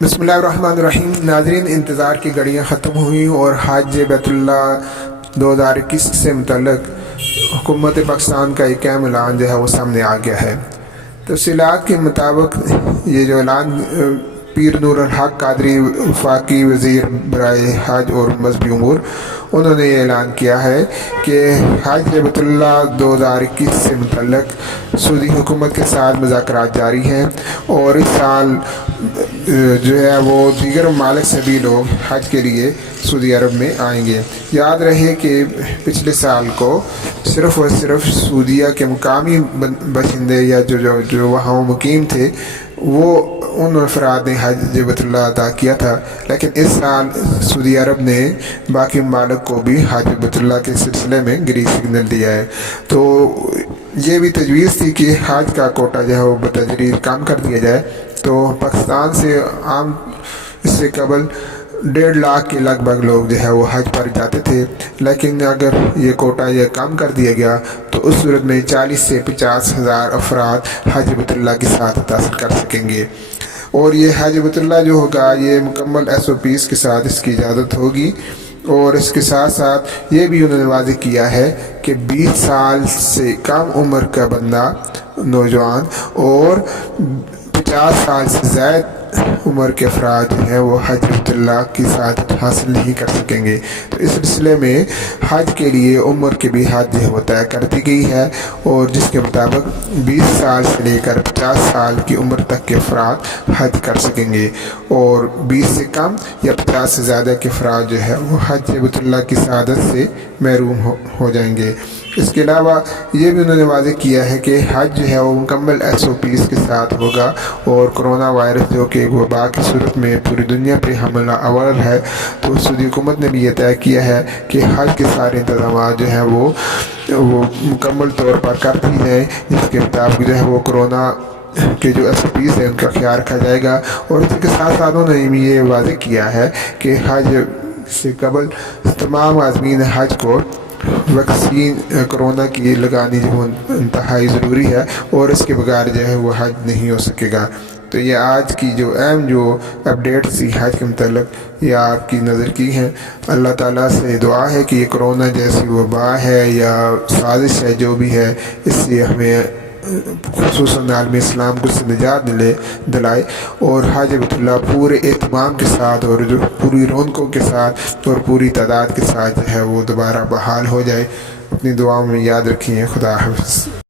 बिस्मिल्लाहिर्रहमानिर्रहीम। नाज़रीन, इंतज़ार की घड़ियाँ ख़त्म हुई और हज बैतुल्लाह 2021 से मुतल्लिक़ हुकूमत पाकिस्तान का एक अहम ऐलान जो है वो सामने आ गया है। तफ़सीलात के मुताबिक ये जो ऐलान पीर नूर अल हक कादरी वफाकी वज़ीर बराए हज और मज़हबी उमूर, उन्होंने ये ऐलान किया है कि हज बैतुल्लाह 2021 से मुतल्लिक़ सऊदी हुकूमत के साथ मुज़ाकरात जारी हैं और इस साल जो है वो दीगर ममालिक से भी लोग हज के लिए सऊदी अरब में आएंगे। याद रहे कि पिछले साल को सिर्फ़ और सिर्फ सऊदीया के मुकामी बशिंदे या जो वहाँ मुकीम थे वो उन अफराद ने हज बैतुल्लाह अदा किया था, लेकिन इस साल सऊदी अरब ने बाकी ममालिक को भी हज बैतुल्लाह के सिलसिले में ग्रीन सिग्नल दिया है। तो ये भी तजवीज़ थी कि हज का कोटा जो है वो बतदरीज कम कर दिया जाए। तो पाकिस्तान से आम इससे कबल 1.5 लाख के लगभग लोग जो है वो हज पर जाते थे, लेकिन अगर ये कोटा ये कम कर दिया गया तो उस सूरत में 40 से 50 हज़ार अफराद हज बैतुल्लाह के साथ हासिल कर सकेंगे। और ये हज बैतुल्लाह जो होगा ये मुकम्मल SOPs के साथ इसकी इजाज़त होगी। और इसके साथ साथ ये भी उन्होंने वाज़ेह किया है कि 20 साल से कम उम्र का बंदा, नौजवान और 50 साल से ज़्यादा उम्र के अफराद जो हैं वो हज बैतुल्लाह की साथ हासिल नहीं कर सकेंगे। तो इस सिलसिले में हज के लिए उम्र की भी हद जो है वो तय कर दी गई है और जिसके मुताबिक 20 साल से लेकर 50 साल की उम्र तक के अफराद हज कर सकेंगे और 20 से कम या 50 से ज़्यादा के अफराद जो है वो हज बैतुल्लाह की सआदत से महरूम हो जाएंगे। इसके अलावा ये भी उन्होंने वाज़ेह किया है कि हज जो है वो मुकम्मल SOPs के साथ होगा और कोरोना वायरस जो कि वबा की सूरत में पूरी दुनिया पे हमला आवर है, तो सऊदी हुकूमत ने भी ये तय किया है कि हज के सारे इंतज़ाम जो हैं वो मुकम्मल तौर पर कर दी जाए, जिसके मुताबिक जो है वो कोरोना के जो SOPs हैं उनका ख्याल रखा जाएगा। और इसके साथ साथ उन्होंने भी ये वाज़ेह किया है कि हज से कबल तमाम आज़मीन हज को वैक्सीन कोरोना की लगानी जो इंतहाई ज़रूरी है और इसके बगैर जो है वो हज नहीं हो सकेगा। तो ये आज की जो अहम जो अपडेट्स थी हज के मतलब ये आपकी नज़र की हैं। अल्लाह ताला से दुआ है कि ये कोरोना जैसी वबा है या साजिश है जो भी है, इससे हमें खुसूसन आलम इस्लाम को निजात दिलाए और हज बैतुल्लाह पूरे एहतमाम के साथ और जो पूरी रौनकों के साथ और पूरी तादाद के साथ जो है वो दोबारा बहाल हो जाए। अपनी दुआओं में याद रखिए। खुदा हाफ़िज़।